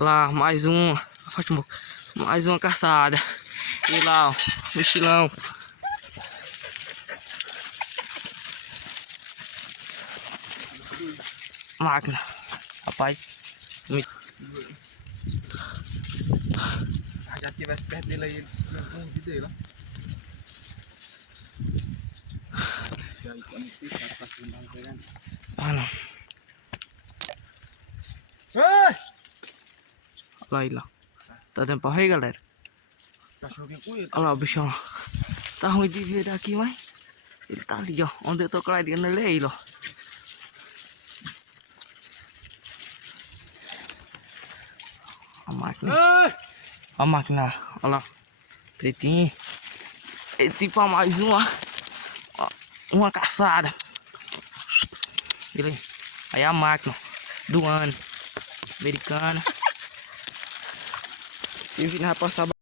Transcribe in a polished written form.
Lá, mais um. Mais uma caçada. E lá, ó, mochilão. Máquina. Rapaz. Já tivesse perto dele aí, ele tinha um vídeo dele, ó. Ah, não. Ei! Olha aí, lá. Tá dando pra ver, galera? Cachorrinho com ele. Olha lá o bichão, ó. Tá ruim de ver daqui, mas ele tá ali, ó. Onde eu tô clareando, ele é ele, ó. A máquina. Ei! A máquina, olha lá. Pretinho. Esse pra mais uma. Ó, uma caçada. Ele aí a máquina do ano. Americana. E o Vini vai passar.